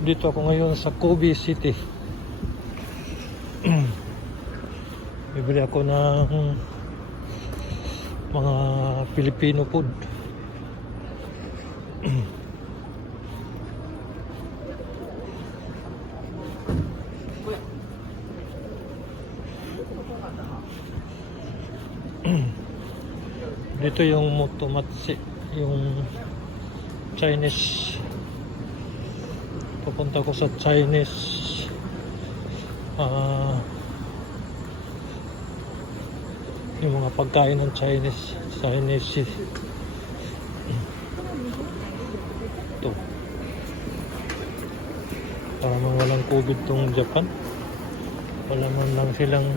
Dito ako ngayon sa Kobe City. Bibili ako ng mga Filipino food. Dito yung Motomatsu, yung Chinese. Pupunta ko sa Chinese yung mga pagkain ng Chinese ito para walang COVID tong Japan. Wala man lang silang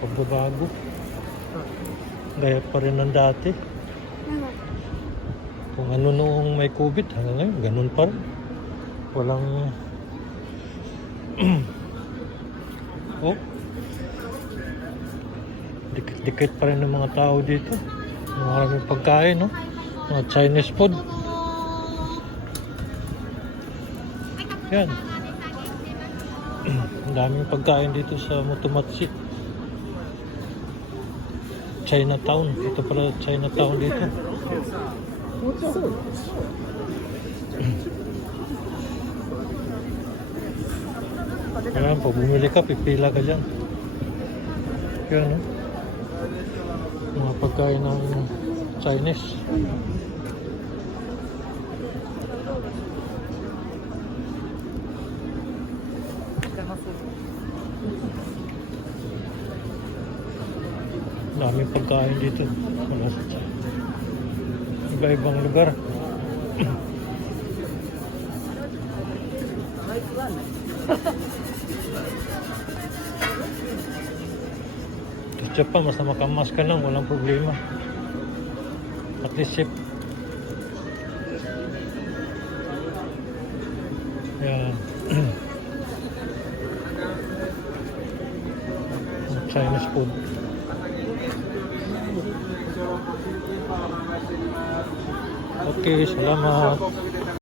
pagbabago, gaya pa rin ng dati. Kung ano noong may COVID, hanggang ngayon ganun pa rin. Walang oh, dikit pa rin ng mga tao dito. Maraming pagkain, no? Mga Chinese food. Yan. Ang daming pagkain dito sa Motomatsu. Chinatown. Ito pala Chinatown dito. Ayan, pag bumili ka, pipila ka dyan. Yan, no? Mga pagkain ng Chinese. Daming pagkain dito. Wala sa iba-ibang lugar. Sa Japan, basta makamas ka lang, walang problema. At least safe. Yan. Chinese food. Okay, salamat.